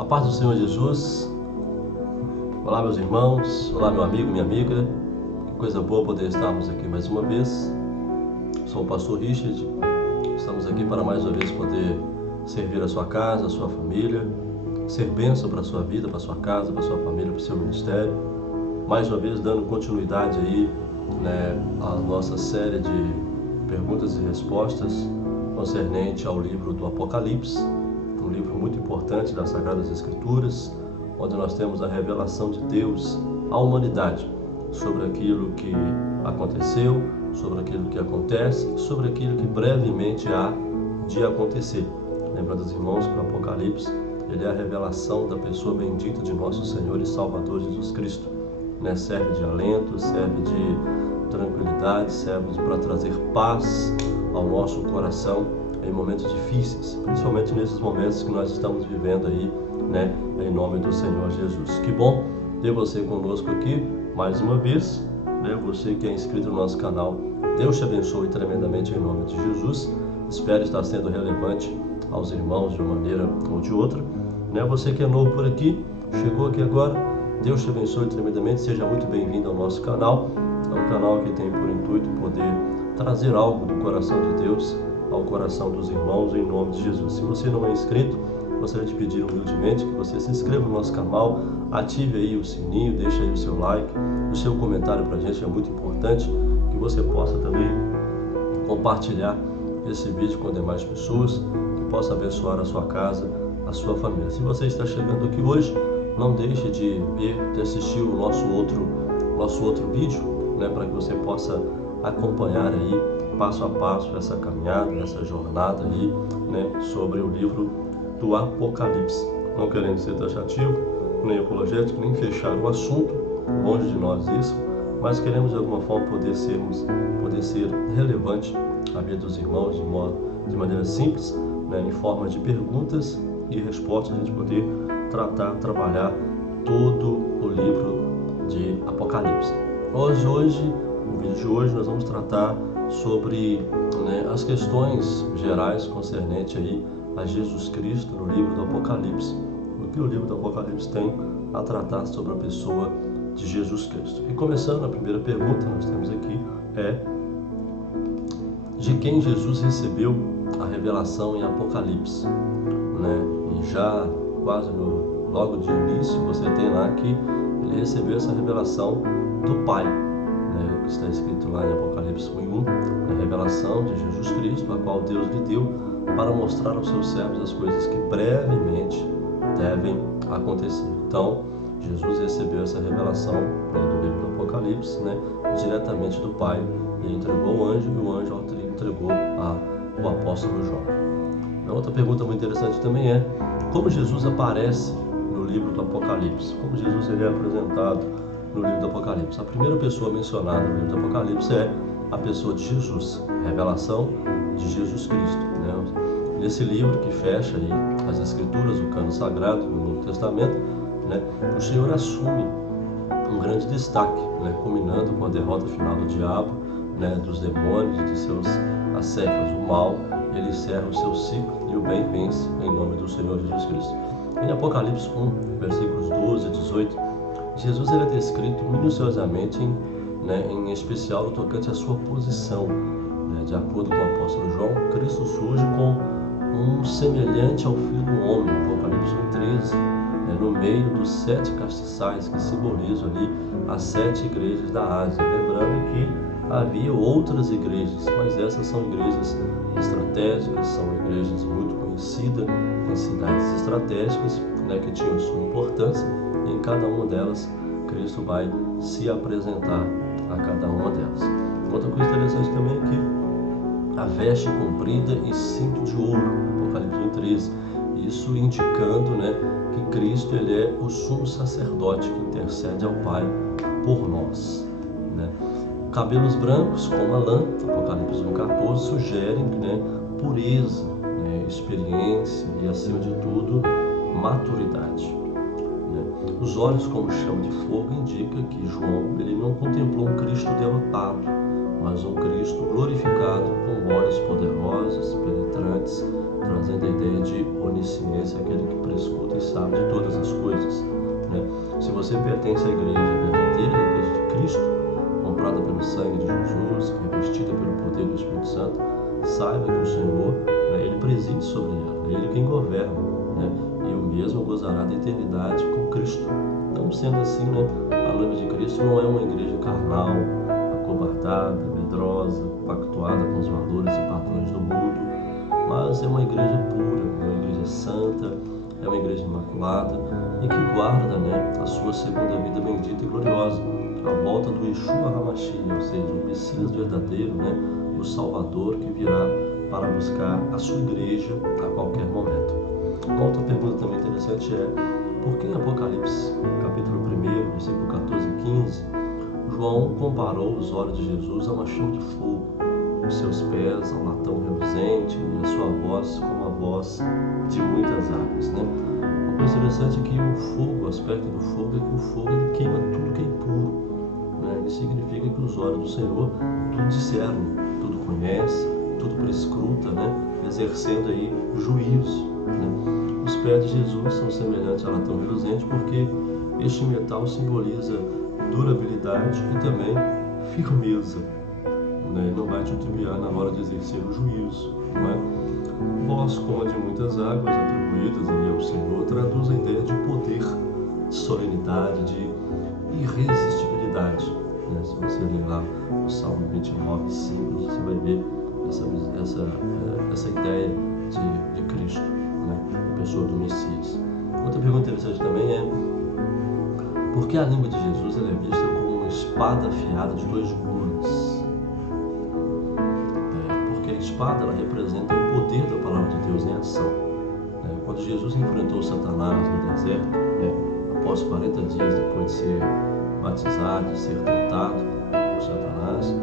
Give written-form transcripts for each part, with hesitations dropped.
A paz do Senhor Jesus. Olá, meus irmãos. Olá, meu amigo, minha amiga. Que coisa boa poder estarmos aqui mais uma vez. Sou o pastor Richard. Estamos aqui para mais uma vez poder servir a sua casa, a sua família, ser bênção para a sua vida, para a sua casa, para a sua família, para o seu ministério. Mais uma vez dando continuidade aí, à nossa série de perguntas e respostas concernente ao livro do Apocalipse, um livro muito importante das Sagradas Escrituras, onde nós temos a revelação de Deus à humanidade sobre aquilo que aconteceu, sobre aquilo que acontece, sobre aquilo que brevemente há de acontecer. Lembrando os irmãos que o Apocalipse, ele é a revelação da pessoa bendita de nosso Senhor e Salvador Jesus Cristo. Serve de alento, serve de tranquilidade, serve para trazer paz ao nosso coração em momentos difíceis, principalmente nesses momentos que nós estamos vivendo aí, em nome do Senhor Jesus. Que bom ter você conosco aqui mais uma vez, você que é inscrito no nosso canal, Deus te abençoe tremendamente em nome de Jesus. Espero estar sendo relevante aos irmãos de uma maneira ou de outra. Você que é novo por aqui, chegou aqui agora, Deus te abençoe tremendamente, seja muito bem-vindo ao nosso canal. É um canal que tem por intuito poder trazer algo do coração de Deus ao coração dos irmãos em nome de Jesus. Se você não é inscrito, gostaria de pedir humildemente que você se inscreva no nosso canal, ative aí o sininho, deixe aí o seu like, o seu comentário para a gente é muito importante, que você possa também compartilhar esse vídeo com demais pessoas, que possa abençoar a sua casa, a sua família. Se você está chegando aqui hoje, não deixe de assistir o nosso outro vídeo, para que você possa acompanhar aí passo a passo essa caminhada, essa jornada aí, sobre o livro do Apocalipse. Não querendo ser taxativo, nem apologético, nem fechar o assunto, longe de nós isso, mas queremos de alguma forma poder ser relevante à vida dos irmãos de maneira simples, em forma de perguntas e respostas, a gente poder trabalhar todo o livro de Apocalipse. Hoje, no vídeo de hoje, nós vamos tratar sobre as questões gerais concernentes aí a Jesus Cristo no livro do Apocalipse. O que o livro do Apocalipse tem a tratar sobre a pessoa de Jesus Cristo. E começando, a primeira pergunta que nós temos aqui é: de quem Jesus recebeu a revelação em Apocalipse? E já quase logo de início você tem lá que ele recebeu essa revelação do Pai, que está escrito lá em Apocalipse 1:1, a revelação de Jesus Cristo, a qual Deus lhe deu para mostrar aos seus servos as coisas que brevemente devem acontecer. Então, Jesus recebeu essa revelação do livro do Apocalipse, diretamente do Pai, e entregou o anjo, e o anjo entregou ao apóstolo João. A outra pergunta muito interessante também é: como Jesus aparece no livro do Apocalipse? Como Jesus ele é apresentado no livro do Apocalipse? A primeira pessoa mencionada no livro do Apocalipse é a pessoa de Jesus, a revelação de Jesus Cristo. Nesse livro que fecha aí as Escrituras, o cano sagrado no Novo Testamento, o Senhor assume um grande destaque, culminando com a derrota final do diabo, dos demônios e de seus assédios. O mal, ele encerra o seu ciclo e o bem vence em nome do Senhor Jesus Cristo. Em Apocalipse 1, versículos 12 a 18, Jesus ele é descrito minuciosamente, em especial no tocante à sua posição. De acordo com o apóstolo João, Cristo surge com um semelhante ao Filho do Homem, Apocalipse 1:13, no meio dos 7 castiçais que simbolizam ali as 7 igrejas da Ásia. Lembrando que havia outras igrejas, mas essas são igrejas estratégicas, são igrejas muito conhecidas em cidades estratégicas, que tinham sua importância, e em cada uma delas Cristo vai se apresentar a cada uma delas. Outra coisa interessante também é que a veste comprida e cinto de ouro, Apocalipse 1:13, isso indicando que Cristo ele é o sumo sacerdote que intercede ao Pai por nós. Cabelos brancos como a lã, Apocalipse 1:14, sugerem pureza, experiência e, acima de tudo, maturidade. Os olhos como chama de fogo indica que João ele não contemplou um Cristo derrotado, mas um Cristo glorificado com olhos poderosos, penetrantes, trazendo a ideia de onisciência, aquele que prescuta e sabe sabe de todas as coisas, né? Se você pertence à igreja verdadeira, à igreja de Cristo, comprada pelo sangue de Jesus, revestida pelo poder do Espírito Santo, saiba que o Senhor, né, Ele preside sobre ela, é Ele quem governa, né? E o mesmo gozará da eternidade com Cristo. Então, sendo assim, né, a noiva de Cristo não é uma igreja carnal, acovardada, medrosa, pactuada com os valores e padrões do mundo, mas é uma igreja pura, é uma igreja santa, é uma igreja imaculada e que guarda, né, a sua segunda vida bendita e gloriosa, a volta do Yeshua HaMashiach, ou seja, o Messias verdadeiro, né, o Salvador que virá para buscar a sua igreja a qualquer momento. Uma outra pergunta também interessante é: por que em Apocalipse, capítulo 1, versículo 14 e 15, João comparou os olhos de Jesus a uma chama de fogo, os seus pés ao latão reluzente e a sua voz como a voz de muitas águas, né? Uma coisa interessante é que o fogo, o aspecto do fogo é que o fogo ele queima tudo que é impuro, né? Isso significa que os olhos do Senhor tudo discernem, tudo conhece, tudo prescruta, né? Exercendo aí juízo, né? Os pés de Jesus são semelhantes ao latão reluzente porque este metal simboliza durabilidade e também firmeza, né? Ele não vai titubear na hora de exercer o juízo, não é? Voz como a de muitas águas atribuídas aí ao Senhor traduz a ideia de poder, de solenidade, de irresistibilidade, né? Se você ler lá o Salmo 29, 5, você vai ver essa ideia de Cristo, né? A pessoa do Messias. Outra pergunta interessante também é: por que a língua de Jesus ela é vista como uma espada afiada de 2 gumes? Porque a espada ela representa o poder da palavra de Deus em ação. Quando Jesus enfrentou Satanás no deserto, após 40 dias depois de ser batizado, de ser tentado por Satanás,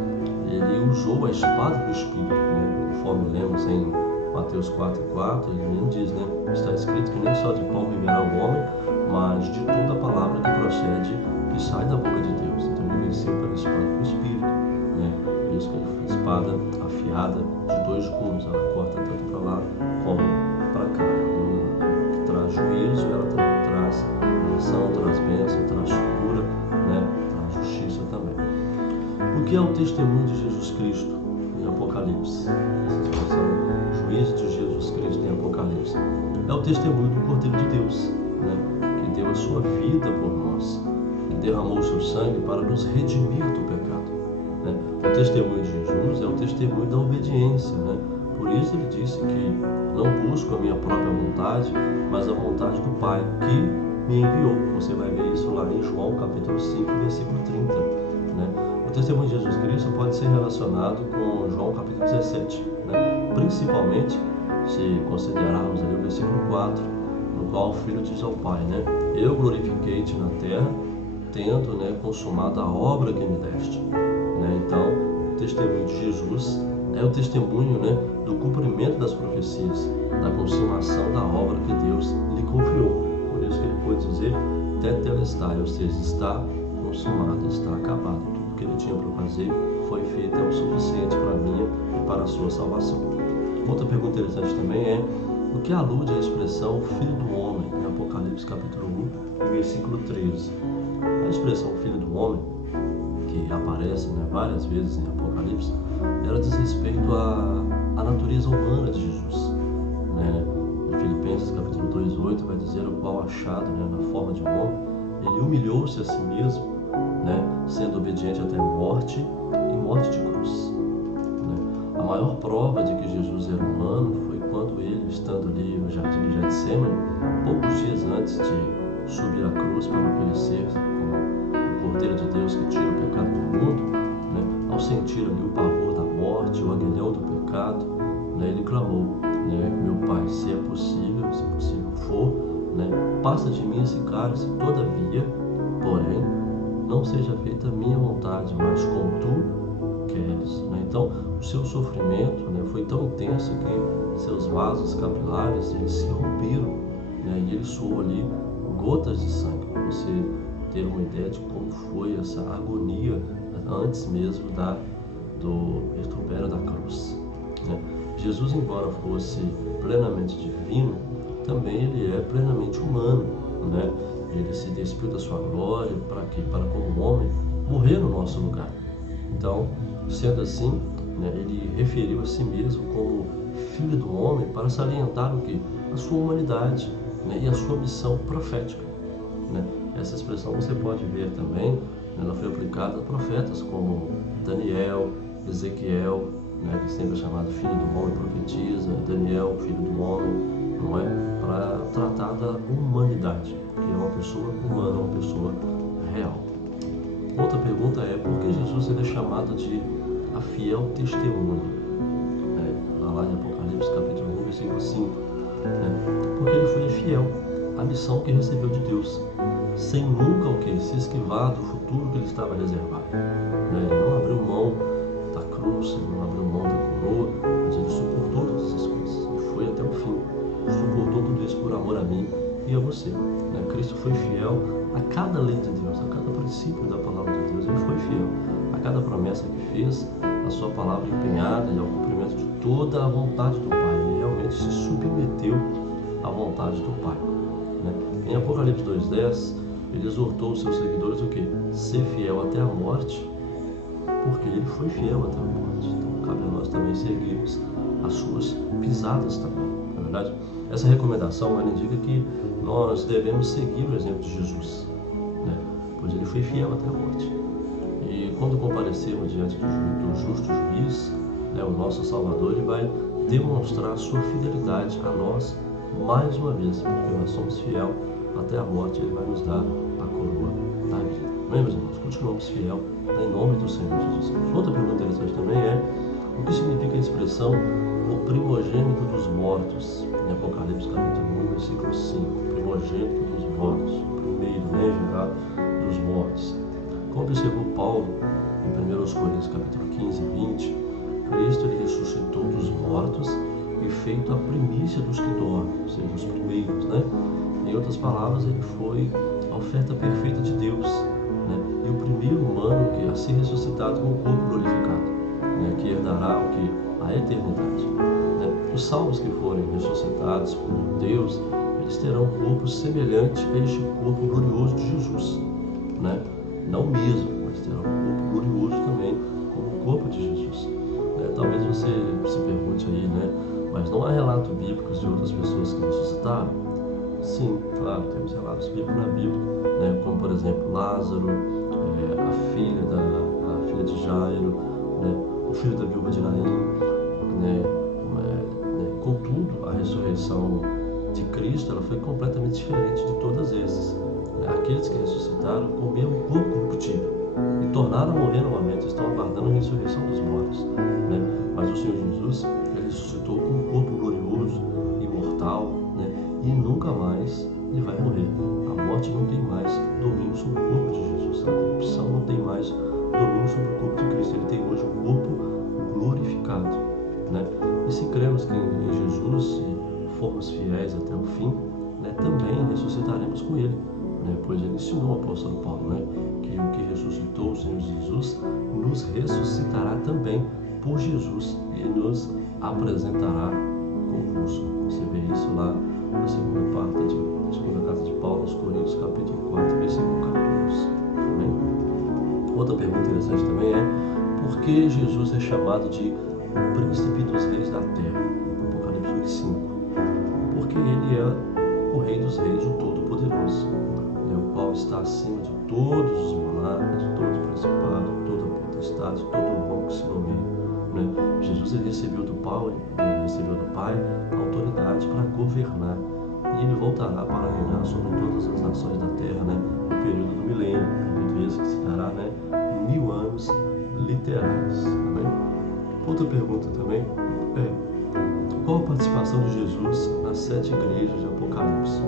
ele usou a espada do Espírito, né? Conforme lemos em Mateus 4,4, ele mesmo diz, né? Está escrito que nem só de pão viverá o homem, mas de toda a palavra que procede, que sai da boca de Deus. Então ele venceu pela espada do Espírito, né? Por isso que ele foi espada afiada de 2 gumes, ela corta tanto para lá como para cá. Ela que traz juízo, ela também traz proteção, traz bênção, traz cura, né? Traz justiça também. O que é o testemunho de Jesus Cristo em Apocalipse? Essa expressão, juízo de Jesus Cristo em Apocalipse, é o testemunho do Cordeiro de Deus, né? Que deu a sua vida por nós, que derramou o seu sangue para nos redimir do pecado, né? O testemunho de Jesus é o testemunho da obediência, né? Por isso ele disse que não busco a minha própria vontade, mas a vontade do Pai que me enviou. Você vai ver isso lá em João capítulo 5, versículo 30, né? O testemunho de Jesus Cristo pode ser relacionado com João capítulo 17, né? Principalmente se considerarmos ali o versículo 4, no qual o Filho diz ao Pai, né? Eu glorifiquei-te na terra, tendo, né, consumado a obra que me deste, né? Então, o testemunho de Jesus é o testemunho, né, do cumprimento das profecias, da consumação da obra que Deus lhe confiou. Por isso que ele pode dizer tetelestai, ou seja, está consumado, está acabado. Tudo que ele tinha para fazer foi feito, é o suficiente para a minha e para a sua salvação. Outra pergunta interessante também é: o que alude à expressão Filho do Homem, em Apocalipse capítulo 1, e versículo 13? A expressão Filho do Homem, que aparece, né, várias vezes em Apocalipse, ela diz respeito à natureza humana de Jesus, né? Em Filipenses capítulo 2:8 vai dizer: o qual achado, né, na forma de um homem, ele humilhou-se a si mesmo, né, sendo obediente até a morte e morte de cruz, né? A maior prova de que Jesus era humano foi quando ele, estando ali no jardim de Getsemane, poucos dias antes de subir à cruz para oferecer como o Cordeiro de Deus que tira o pecado do mundo, né, ao sentir ali o pavor da morte, o aguilhão do pecado, né, ele clamou, né: meu Pai, se é possível, se possível for, né, passa de mim esse cálice, todavia, porém, não seja feita a minha vontade, mas como tu queres, né? Então, o seu sofrimento, né, foi tão intenso que seus vasos capilares eles se romperam, né, e ele suou ali gotas de sangue, para você ter uma ideia de como foi essa agonia antes mesmo do vitupério da cruz, né? Jesus, embora fosse plenamente divino, também ele é plenamente humano, né? Ele se despiu da sua glória para quê? Para como homem morrer no nosso lugar. Então, sendo assim, né, ele referiu a si mesmo como filho do homem para salientar o quê? A sua humanidade, né, e a sua missão profética, né? Essa expressão você pode ver também, ela foi aplicada a profetas como Daniel, Ezequiel, né, que sempre é chamado filho do homem, profetiza, Daniel, filho do homem, não é? Para tratar da humanidade, que é uma pessoa humana, uma pessoa real. Outra pergunta é, por que Jesus ele é chamado de a fiel testemunha? Lá em Apocalipse capítulo 1, versículo 5. Porque ele foi fiel à missão que recebeu de Deus, sem nunca o que? Se esquivar do futuro que ele estava reservado. Ele não abriu mão da cruz, ele não abriu mão da coroa, mas ele suportou todas essas coisas. Ele foi até o fim, suportou tudo isso por amor a mim e a você. Cristo foi fiel a cada lei de Deus, a cada princípio da palavra de Deus. Ele foi fiel a cada promessa que fez, a sua palavra empenhada e ao cumprimento de toda a vontade do Pai. Ele realmente se submeteu à vontade do Pai. Em Apocalipse 2:10, ele exortou os seus seguidores o quê? Ser fiel até a morte, porque ele foi fiel até a morte. Então cabe a nós também seguirmos as suas pisadas também, na verdade. Essa recomendação ela indica que nós devemos seguir o exemplo de Jesus, pois ele foi fiel até a morte. E quando comparecermos diante do justo juiz, o nosso Salvador, ele vai demonstrar a sua fidelidade a nós mais uma vez, porque nós somos fiel até a morte, ele vai nos dar a coroa da vida. Amém, meus irmãos? Continuamos fiel em nome do Senhor Jesus Cristo. Outra pergunta interessante também é o que significa a expressão o primogênito dos mortos, em Apocalipse capítulo 1, versículo 5. Primogênito dos mortos, o primeiro, gerado dos mortos. Como observou Paulo em 1 Coríntios capítulo 15 e 20, Cristo ele ressuscitou dos mortos e feito a primícia dos que dormem, ou seja, os primeiros, Em outras palavras, ele foi a oferta perfeita de Deus, e o primeiro humano que a ser ressuscitado com o corpo glorificado, que herdará o que? A eternidade. Os salvos que forem ressuscitados por Deus, eles terão um corpo semelhante a este corpo glorioso de Jesus, não o mesmo, mas terão um corpo glorioso também, como o corpo de Jesus. Talvez você se pergunte aí, mas não há relatos bíblicos de outras pessoas que ressuscitaram? Sim, claro, temos relatos bíblicos na Bíblia, como por exemplo Lázaro, a filha de Jairo, o filho da viúva de Naim, Contudo, a ressurreição de Cristo ela foi completamente diferente de todas essas. Aqueles que ressuscitaram comeram um corpo corruptível e tornaram a morrer novamente, estão aguardando a ressurreição dos mortos. Mas o Senhor Jesus ele ressuscitou com um corpo glorioso, imortal, e nunca mais ele vai morrer. A morte não tem mais domínio sobre o corpo de Jesus, a corrupção não tem mais domínio sobre o corpo de Cristo. Ele tem hoje um corpo glorificado. E se cremos que em Jesus e formos fiéis até o fim, também ressuscitaremos com ele, pois ele ensinou ao apóstolo Paulo, que o que ressuscitou o Senhor Jesus nos ressuscitará também por Jesus e nos apresentará convosco. Você vê isso lá na segunda carta de Paulo aos Coríntios, capítulo 4, versículo 14. Amém? Outra pergunta interessante também é por que Jesus é chamado de príncipe dos reis da terra, Apocalipse 1:5. Porque ele é o rei dos reis, o todo-poderoso, o qual está acima de todos os monarcas, de todo o principado, toda a potestade, todo o nome que se nomeia. Jesus ele recebeu do Pai a autoridade para governar e ele voltará para reinar sobre todas as nações da terra, no período do milênio, período esse que se dará 1000 anos literais. Amém? Outra pergunta também é qual a participação de Jesus nas 7 igrejas de Apocalipse?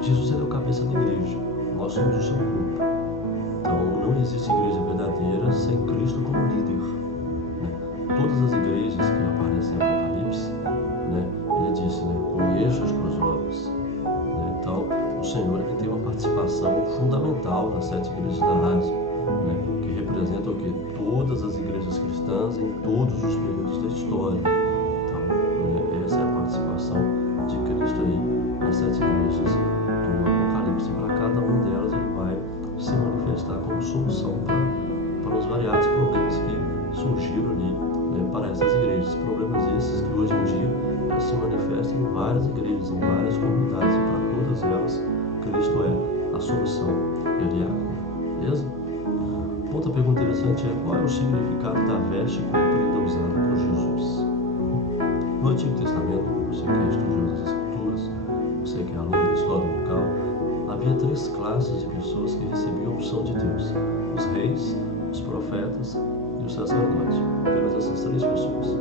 Jesus é o cabeça da igreja, nós somos o seu corpo. Então não existe igreja verdadeira sem Cristo como líder. Todas as igrejas que aparecem em Apocalipse, ele disse, conheço as tuas obras. Então o Senhor ele tem uma participação fundamental nas 7 igrejas da Ásia, que representam o quê? Todas as igrejas cristãs em todos os períodos da história. Então essa é a participação de Cristo aí nas 7 igrejas do Apocalipse. Para cada uma delas ele vai se manifestar como solução para os variados problemas que surgiram ali, né, para essas igrejas. Problemas esses que hoje em dia se manifestam em várias igrejas, em várias comunidades, e para todas elas Cristo é a solução, ele é a cura. Beleza? Outra pergunta interessante é: qual é o significado da veste comprida usada por Jesus? No Antigo Testamento, você que é estudioso das Escrituras, você que é aluno da história local, havia 3 classes de pessoas que recebiam a unção de Deus: os reis, os profetas e os sacerdotes. Apenas essas 3 pessoas.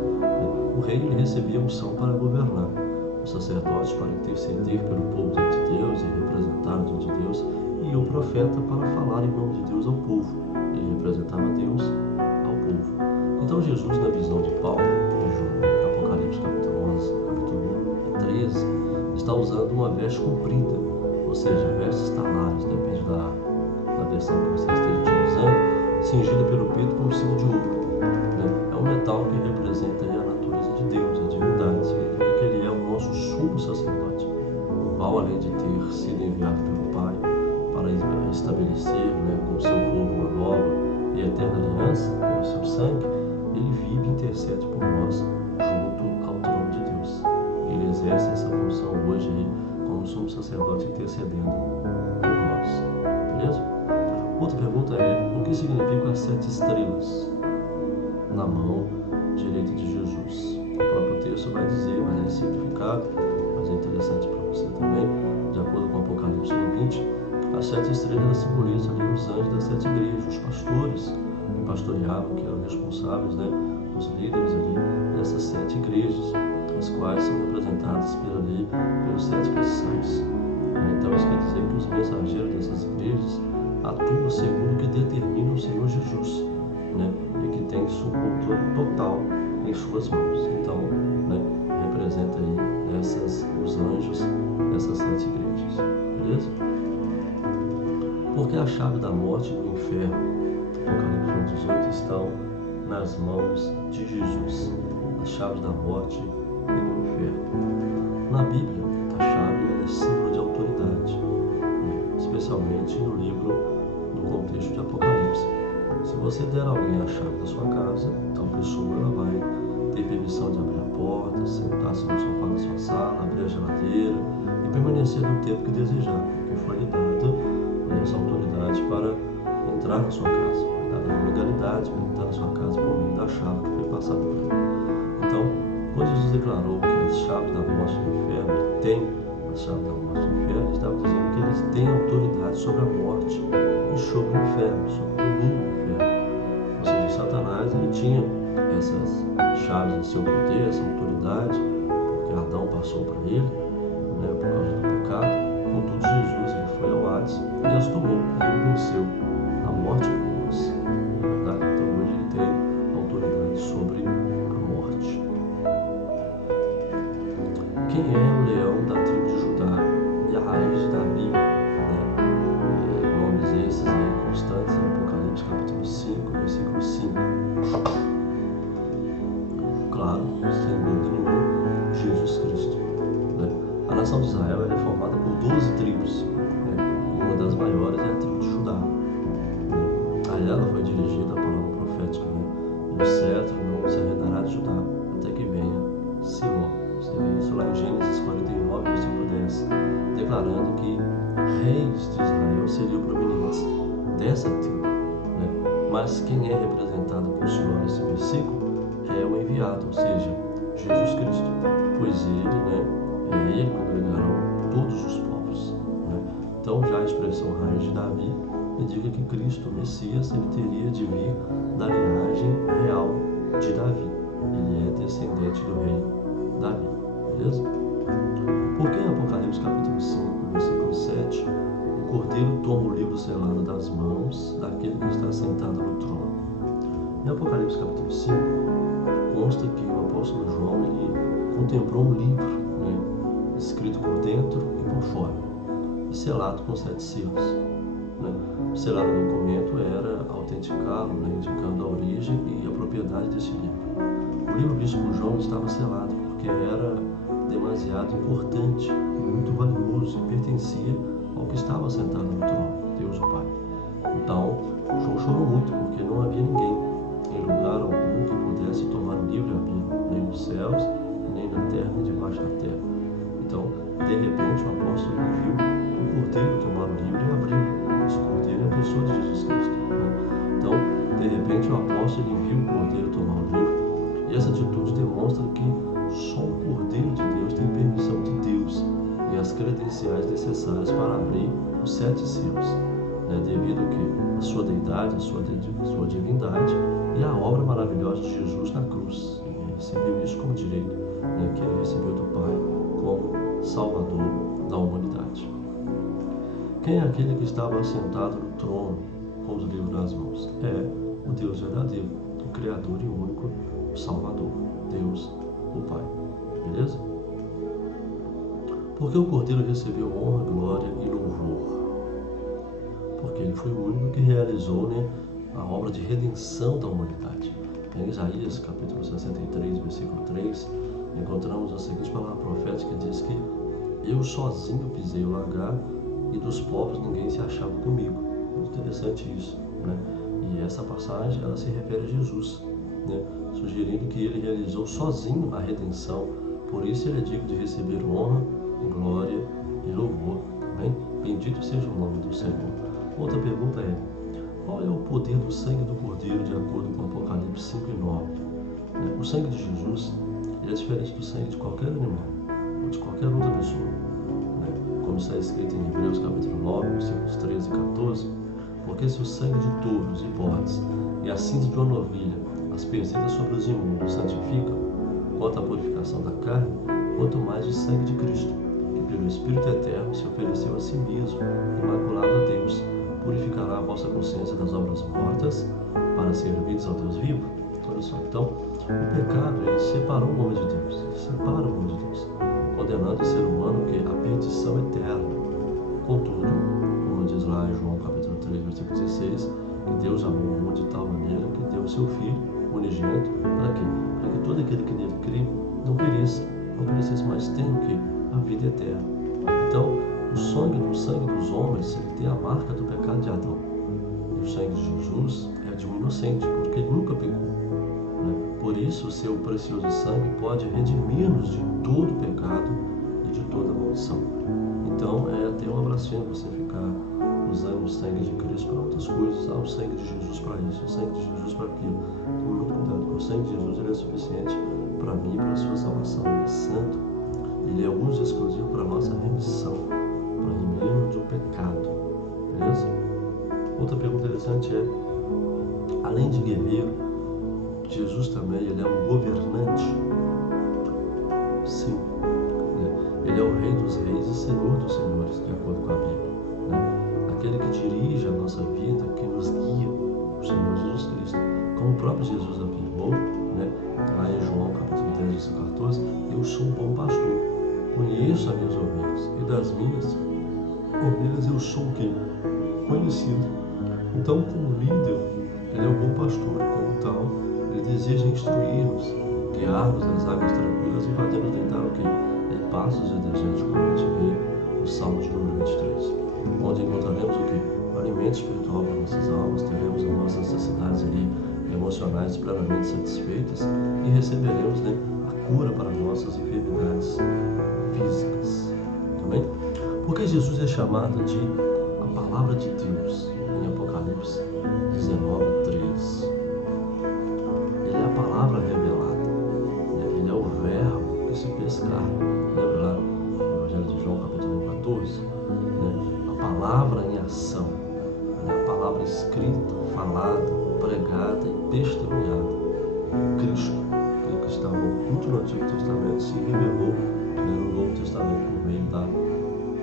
O rei ele recebia a unção para governar, os sacerdotes para interceder pelo povo diante de Deus e representar diante de Deus, e o profeta para falar em nome de Deus ao povo. Ele representava Deus ao povo. Então Jesus, na visão de Paulo, em Apocalipse capítulo 11, capítulo 1 e 13, está usando uma veste comprida, ou seja, vestes talares, depende da versão que você esteja utilizando, cingida pelo peito com um símbolo de ouro. É um metal que representa a natureza de Deus, a divindade. Significa que ele é o nosso sumo sacerdote, o qual, além de ter sido enviado pelo Pai para estabelecer, com o seu povo uma nova e eterna aliança, pelo seu sangue, ele vive e intercede por nós junto ao trono de Deus. Ele exerce essa função hoje aí como sumo sacerdote intercedendo por nós. Beleza? Outra pergunta é: o que significam as 7 estrelas na mão direita de Jesus? O próprio texto vai dizer, vai dar esse significado, mas é interessante para você também. De acordo com Apocalipse 20, as 7 estrelas simbolizam ali os anjos das 7 igrejas, os pastores que pastoreavam, que eram responsáveis, os líderes ali dessas 7 igrejas, as quais são representadas pelos 7 castiçais. Então isso quer dizer que os mensageiros dessas igrejas atuam segundo o que determina o Senhor Jesus, e que tem seu controle total em suas mãos. Então, representa aí os anjos dessas 7 igrejas. Beleza? Porque a chave da morte e do inferno, Apocalipse 18, estão nas mãos de Jesus. As chaves da morte e do inferno. Na Bíblia, a chave é símbolo de autoridade, especialmente no livro do contexto de Apocalipse. Se você der a alguém a chave da sua casa, tal pessoa ela vai ter permissão de abrir a porta, sentar-se no sofá da sua sala, abrir a geladeira e permanecer no tempo que desejar, porque foi lhe dada essa autoridade para entrar na sua casa, foi dada a legalidade para entrar na sua casa por meio da chave que foi passada por ele. Então, quando Jesus declarou que as chaves da morte e do inferno, ele tem as chaves da morte e do inferno, ele estava dizendo que eles têm autoridade sobre a morte e sobre o inferno, sobre o domínio do inferno. Ou seja, Satanás ele tinha essas chaves em seu poder, essa autoridade, porque Adão passou para ele, por causa do pecado. Contudo, Jesus ele foi ao Hades e as tomou, e ele venceu a morte por nós. É verdade? Então hoje ele tem autoridade sobre a morte. Quem é o leão da tribo de Judá e a raiz de Davi? Nomes esses constantes em Apocalipse capítulo 5, versículo 5. Claro, sem dúvida nenhuma, Jesus Cristo. A nação de Israel é formada por 12 tribos. Uma das maiores é a tribo de Judá. A ela foi dirigida a palavra profética. E o cetro não se arredará de Judá até que venha Siló. Você vê isso lá em Gênesis 49, versículo 10, declarando que reis de Israel seriam provenientes dessa tribo. Mas quem é representado por Siló nesse versículo é o enviado, ou seja, Jesus Cristo, pois ele congregarão todos os povos. Então já a expressão raiz de Davi indica que Cristo, o Messias, ele teria de vir da linhagem real de Davi. Ele é descendente do rei Davi. Beleza? Porque em Apocalipse capítulo 5, versículo 7, o Cordeiro toma o livro selado das mãos daquele que está sentado no trono. Em Apocalipse capítulo 5, consta que o apóstolo João ele contemplou um livro, escrito por dentro e por fora, e selado com 7 selos. O selado do documento era autenticá-lo, indicando a origem e a propriedade desse livro. O livro visto por João estava selado porque era demasiado importante e muito valioso e pertencia ao que estava sentado no trono, Deus o Pai. Então, João chorou muito porque não havia ninguém em lugar algum que pudesse tomar o livro e abri-lo, nem nos céus, nem na terra, nem debaixo da terra. Então, de repente, o apóstolo viu o cordeiro tomar o livro e abri-lo. Esse cordeiro é a pessoa de Jesus Cristo, né? Então, de repente, o apóstolo viu o cordeiro tomar o livro, e essa atitude demonstra que só o cordeiro de Deus tem permissão de Deus e as credenciais necessárias para abrir os 7 selos, né? Devido que a sua deidade, a sua divindade e a obra maravilhosa de Jesus na cruz. Ele recebeu isso como direito, né? Que ele recebeu do Pai como Salvador da humanidade. Quem é aquele que estava assentado no trono com os livros nas mãos? É o Deus verdadeiro, o Criador e único Salvador, Deus, o Pai. Beleza? Porque o Cordeiro recebeu honra, glória e louvor? Porque ele foi o único que realizou, né, a obra de redenção da humanidade. Em Isaías, capítulo 63, versículo 3, encontramos a seguinte palavra profética que diz que eu sozinho pisei o lagar e dos povos ninguém se achava comigo. Muito interessante isso, né? E essa passagem, ela se refere a Jesus, né? Sugerindo que ele realizou sozinho a redenção, por isso ele é digno de receber honra, glória e louvor. Amém? Bendito seja o nome do Senhor. Outra pergunta é: qual é o poder do sangue do Cordeiro de acordo com Apocalipse 5 e 9? Né? O sangue de Jesus é diferente do sangue de qualquer animal ou de qualquer outra pessoa, né? Como está escrito em Hebreus capítulo 9, versículos 13 e 14, porque se o sangue de touros e bodes e a cinza de uma novilha, aspergidas sobre os imundos, santificam quanto à purificação da carne, quanto mais o sangue de Cristo, que pelo Espírito Eterno se ofereceu a si mesmo, imaculado a Deus, purificará a vossa consciência das obras mortas para servirdes ao Deus vivo. Olha só, então, o pecado, ele separou o homem de Deus, separa o homem de Deus, condenando o ser humano que a perdição eterna. Contudo, como diz lá em João capítulo 3, versículo 16, que Deus amou o mundo de tal maneira que deu o seu Filho unigênito, para quê? Para que todo aquele que nele crê não perecesse, mas tenha o quê? A vida eterna. Então, o sangue dos homens, ele tem a marca do pecado de Adão. E o sangue de Jesus é de um inocente, porque ele nunca pecou, né? Por isso, o seu precioso sangue pode redimir-nos de todo pecado e de toda maldição. Então, é até uma blasfêmia você ficar usando o sangue de Cristo para outras coisas. O sangue de Jesus para isso, o sangue de Jesus para aquilo. Tenha muito cuidado, porque o sangue de Jesus, ele é suficiente para mim e para a sua salvação. Ele é santo, ele é uso exclusivo para a nossa remissão, para remirmos do pecado. Beleza? Outra pergunta interessante é: além de guerreiro, Jesus também, ele é um governante? Sim, né? Ele é o Rei dos Reis e Senhor dos Senhores, de acordo com a Bíblia, né? Aquele que dirige a nossa vida, que nos guia, o Senhor Jesus Cristo. Como o próprio Jesus afirmou, né, lá em João capítulo 10, versículo 14, eu sou um bom pastor, conheço as minhas ovelhas, e das minhas ovelhas eu sou o quê? Conhecido. Então, como líder, ele é um bom pastor, e como tal, ele deseja instruir-nos, guiar-nos nas águas tranquilas e fazer-nos deitar o quê? Em pastos e desertos, como a gente vê no Salmo de número 23, onde encontraremos o quê? O alimento espiritual para nossas almas, teremos as nossas necessidades ali emocionais plenamente satisfeitas e receberemos, né, a cura para nossas enfermidades físicas. Também? Porque Jesus é chamado de a palavra de Deus em Apocalipse 19, 13. Ele é a palavra revelada, né? Ele é o verbo que se fez carne. Lembra lá no Evangelho de João, capítulo 14? Né? A palavra em ação, né? A palavra escrita, falada, pregada e testemunhada. Cristo, aquele que estava oculto no Antigo Testamento, se revelou, né, no Novo Testamento por meio da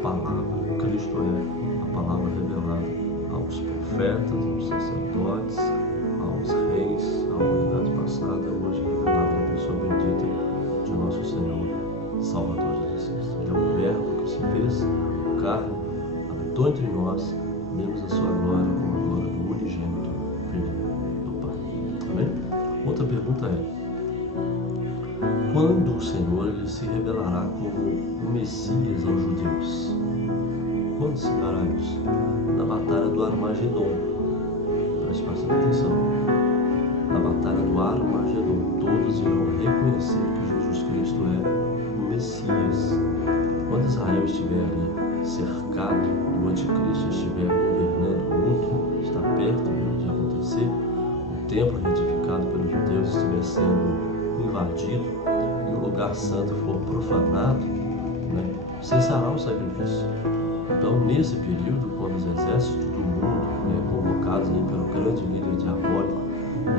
palavra. Cristo é a palavra revelada aos profetas, aos sacerdotes, aos reis, à humanidade passada, hoje revelada na pessoa bendita de nosso Senhor Salvador Jesus Cristo. Ele é o verbo que se fez carne, habitou entre nós, vemos a sua glória como a glória do unigênito Filho do Pai. Amém? Outra pergunta é: quando o Senhor ele se revelará como o Messias aos judeus. Quando se dará isso? Na batalha do Armagedon. Preste bastante atenção. Na batalha do Armagedon, todos irão reconhecer que Jesus Cristo é o Messias. Quando Israel estiver ali cercado, o anticristo estiver governando o mundo, está perto de acontecer, o templo reedificado pelos judeus estiver sendo invadido e o lugar santo for profanado, cessará o sacrifício. Então, nesse período, quando os exércitos do mundo, convocados aí pelo grande líder diabólico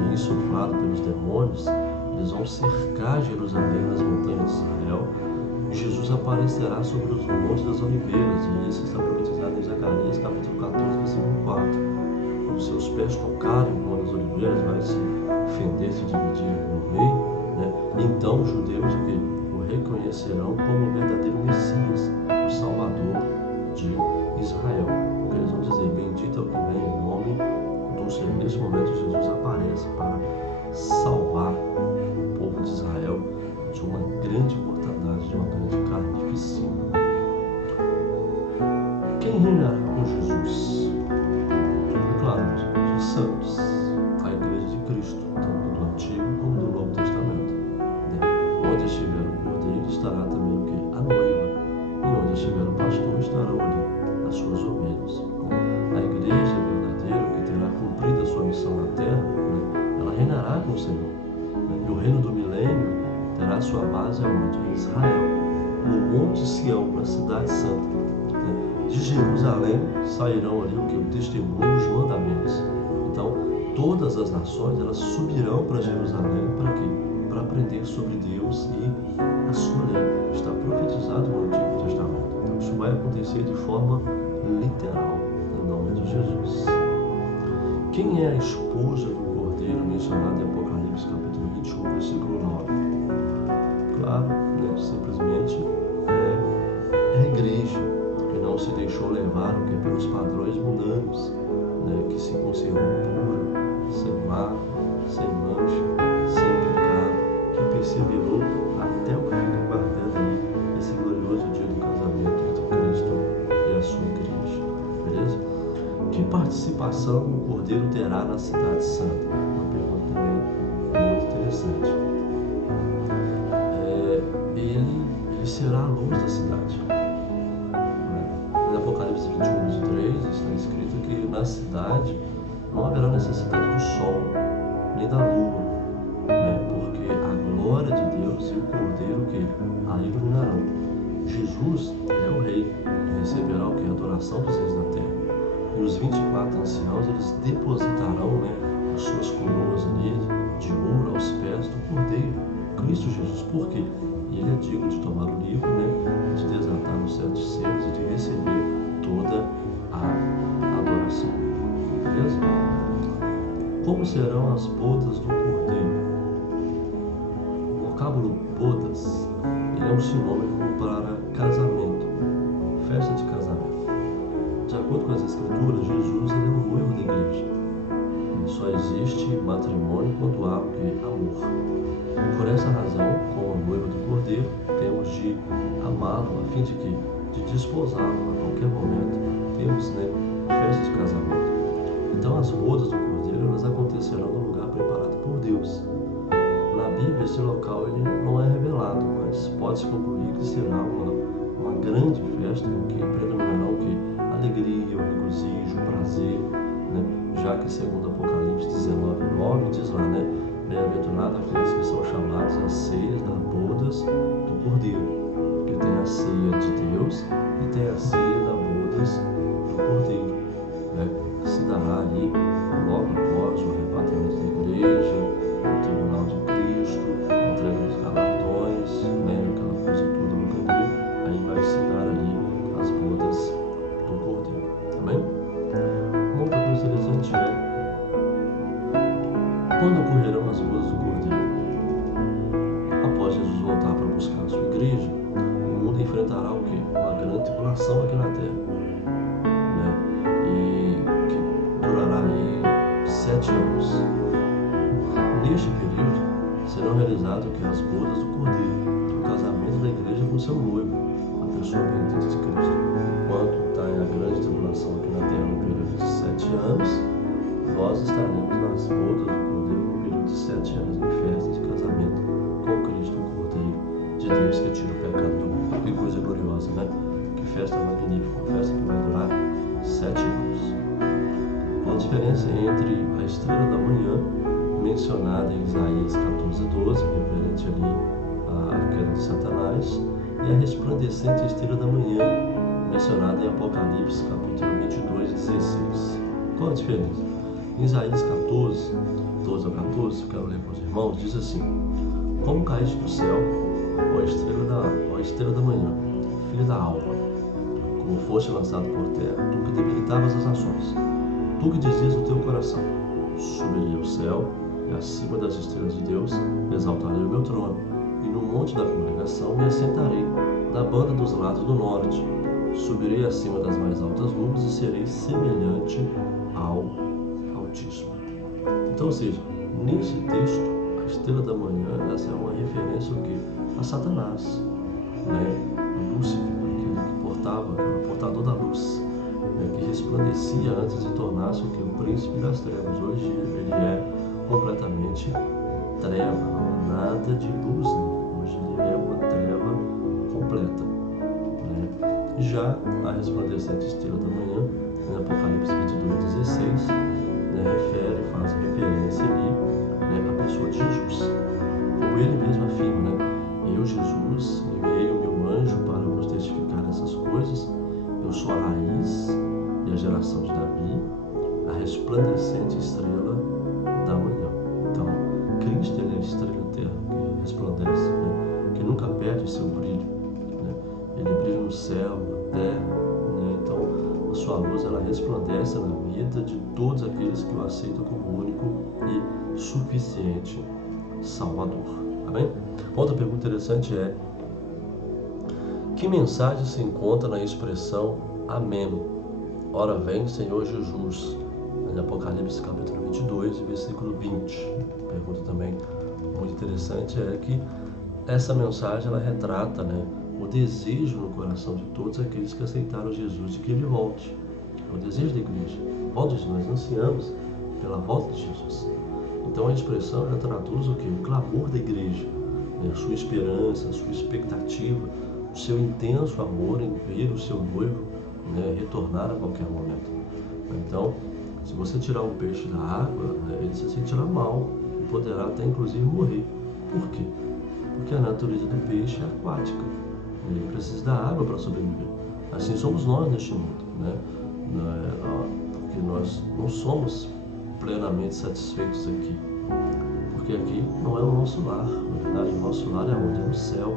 e insuflado pelos demônios, eles vão cercar Jerusalém nas montanhas de Israel, e Jesus aparecerá sobre os montes das oliveiras, e isso está profetizado em Zacarias capítulo 14, versículo 4. Quando seus pés tocarem o monte das oliveiras, vai se fender, se dividir no meio, então os judeus o reconhecerão como o verdadeiro Messias, o Salvador de Israel. Porque eles vão dizer: bendito é o que vem em nome do Senhor. Nesse momento Jesus aparece para salvar o povo de Israel de uma grande mortandade, de uma grande carnificina. Quem reinará com Jesus? É claro, os santos, a igreja de Cristo, tanto do Antigo como do Novo Testamento. Onde estiver o cordeiro, estará também o quê? A noiva. E onde estiver o pastor, estarão ali as suas ovelhas. A igreja verdadeira, que terá cumprido a sua missão na terra, ela reinará com o Senhor. E o reino do milênio terá sua base aonde? Em Israel, no Monte Sião, na Cidade Santa. De Jerusalém sairão ali o testemunho, os mandamentos. Então, todas as nações elas subirão para Jerusalém para quê? Para aprender sobre Deus e a sua lei. Está profetizado no Antigo Testamento. Então, isso vai acontecer de forma literal, em nome de Jesus. Quem é a esposa do Cordeiro mencionada em Apocalipse capítulo 21, versículo 9? Claro, simplesmente é a igreja, que não se deixou levar pelos padrões mundanos, que se conservou pura, sem mácula, sem mancha, sem pecado, que perseverou até o fim, guardando aí esse glorioso dia do casamento entre Cristo e a sua igreja. Beleza? Que participação o Cordeiro terá na Cidade Santa? Uma pergunta também muito interessante. Ele será a luz da cidade. Em Apocalipse 21, 23, está escrito que na cidade não haverá necessidade do sol, nem da lua, porque a glória de Deus e o Cordeiro que a iluminarão. Jesus é o Rei, e receberá o que? A adoração dos reis da terra. E os 24 anciãos, eles depositarão as suas coroas ali, de ouro aos pés do Cordeiro, Cristo Jesus. Por quê? Ele é digno de tomar o livro, de desatar os 7 selos e de receber toda a adoração. Beleza? Como serão as bodas do Cordeiro? O vocábulo bodas, ele é um sinônimo para casamento, festa de casamento. De acordo com as Escrituras, Jesus ele é o noivo da igreja. Só existe matrimônio quando há amor. E por essa razão, como noiva do Cordeiro, temos de amá-lo a fim de que? De desposá-lo a qualquer momento. Temos festa de casamento. Então as bodas do Cordeiro elas acontecerão no lugar preparado por Deus. Na Bíblia esse local ele não é revelado, mas pode-se concluir que será uma grande festa em que predominará alegria, o regozijo, o prazer, já que segundo Apocalipse 19:9 diz lá, bem-aventurado aqueles que são chamados às ceias das bodas do Cordeiro, que tem a ceia de Deus e tem a ceia das bodas do Cordeiro, que se dará ali logo após o arrebatamento da igreja, o tribunal de Cristo, a entrega dos galardões, aquela coisa toda no caminho. Aí vai se dar ali as bodas do Cordeiro. Amém? Uma outra coisa interessante quando ocorrerão as bodas do Cordeiro? Após Jesus voltar para buscar a sua igreja, o mundo enfrentará o quê? Uma grande tribulação aqui na terra, e que durará aí 7 anos. Neste período serão realizadas o que? As bodas do Cordeiro, o casamento da igreja com seu noivo, a pessoa bendita de Cristo. Enquanto está em a grande tribulação aqui na terra no período de 7 anos, nós estaremos nas bodas do Cordeiro no período de 7 anos, em festa de casamento com Cristo, o Cordeiro de Deus que tira o pecado do mundo. Que coisa gloriosa, né? Que festa magnífica, uma festa que vai durar 7 anos. Qual a diferença entre a estrela da manhã, mencionada em Isaías 14:12, referente ali à queda de Satanás, e a resplandecente estrela da manhã, mencionada em Apocalipse capítulo 22:16? Qual a diferença? Em Isaías 14:12-14, quero ler para os irmãos, diz assim: Como caíste do céu, ó estrela da manhã, filha da alva, como foste lançado por terra, tu que debilitavas as nações, tu que dizias no teu coração: subirei ao céu, e acima das estrelas de Deus exaltarei o meu trono, e no monte da congregação me assentarei, da banda dos lados do norte. Subirei acima das mais altas nuvens e serei semelhante ao Altíssimo. Então, ou seja, nesse texto, a estrela da manhã, essa é uma referência ao quê? A Satanás, né? A Lúcifer, aquele que portava, que era o portador da luz, né? Que resplandecia antes de tornar-se o quê? O príncipe das trevas. Hoje ele é completamente treva, não há nada de luz nele. Hoje ele é uma treva completa, né? Já a resplandecente estrela da manhã, em Apocalipse 22:16, né, faz referência ali, né, à pessoa de Jesus. Como ele mesmo afirma, né? Eu, Jesus, enviei o meu anjo para vos testificar essas coisas. Eu sou a raiz e a geração de Davi, a resplandecente estrela da manhã. Então, Cristo, ele é a estrela eterna que resplandece, né? Que nunca perde o seu brilho, né? Ele brilha no céu, na terra, né? Então, a sua luz, ela resplandece na vida de todos aqueles que o aceitam como único e suficiente Salvador. Amém? Outra pergunta interessante é: que mensagem se encontra na expressão Amém? Ora vem, Senhor Jesus, em Apocalipse capítulo 22, versículo 20. Pergunta também muito interessante é que essa mensagem, ela retrata, né, o desejo no coração de todos aqueles que aceitaram Jesus de que ele volte. É o desejo da igreja. Nós ansiamos pela volta de Jesus. Então a expressão, ela traduz o quê? O clamor da igreja, né? A sua esperança, a sua expectativa, o seu intenso amor em ver o seu noivo, né, retornar a qualquer momento. Então, se você tirar um peixe da água, né, ele se sentirá mal e poderá até inclusive morrer. Por quê? Porque a natureza do peixe é aquática. Ele precisa da água para sobreviver. Assim somos nós neste mundo, né? Porque nós não somos plenamente satisfeitos aqui. Porque aqui não é o nosso lar. Na verdade, o nosso lar é onde? É no céu.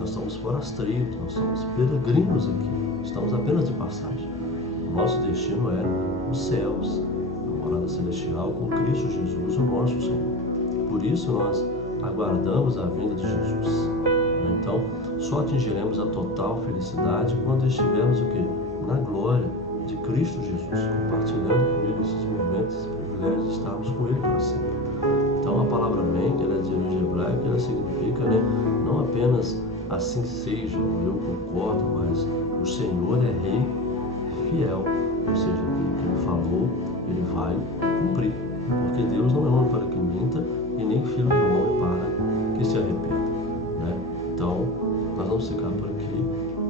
Nós somos forasteiros, nós somos peregrinos aqui. Estamos apenas de passagem. O nosso destino é os céus, a morada celestial com Cristo Jesus, o nosso Senhor. Por isso nós aguardamos a vinda de Jesus. Então, só atingiremos a total felicidade quando estivermos o quê? Na glória de Cristo Jesus, compartilhando com Ele esses momentos, esse privilégio de estarmos com Ele para sempre. Então, a palavra amém, ela é de origem hebraica, ela significa, né, não apenas assim seja, eu concordo, mas o Senhor é Rei fiel, ou seja, aquilo que Ele falou, Ele vai cumprir, porque Deus não é homem para que minta e nem filho de homem para que se arrependa, né? Então, nós vamos ficar por aqui.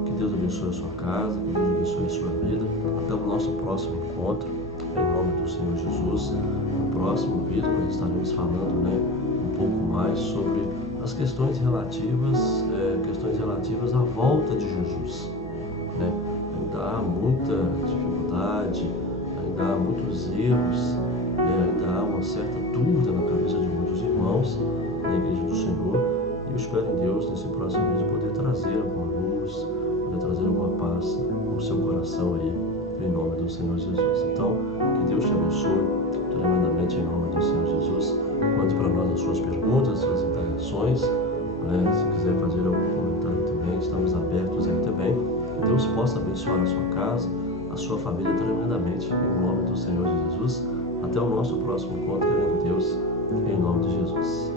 Que Deus abençoe a sua casa, que Deus abençoe a sua vida. Até o nosso próximo encontro, em nome do Senhor Jesus. No próximo vídeo nós estaremos falando, né, um pouco mais sobre as questões relativas à volta de Jesus, né? Ainda há muita dificuldade, ainda há muitos erros, né? Ainda há uma certa dúvida na cabeça de muitos irmãos na Igreja do Senhor. E eu espero em Deus, nesse próximo vídeo, poder trazer alguma luz, poder trazer alguma paz no seu coração aí, em nome do Senhor Jesus. Então, que Deus te abençoe tremendamente em nome do Senhor Jesus. Mande para nós as suas perguntas, as suas interações, né? Se quiser fazer algum comentário também, estamos abertos aí também. Que Deus possa abençoar a sua casa, a sua família tremendamente, em nome do Senhor Jesus. Até o nosso próximo encontro, querendo Deus, em nome de Jesus.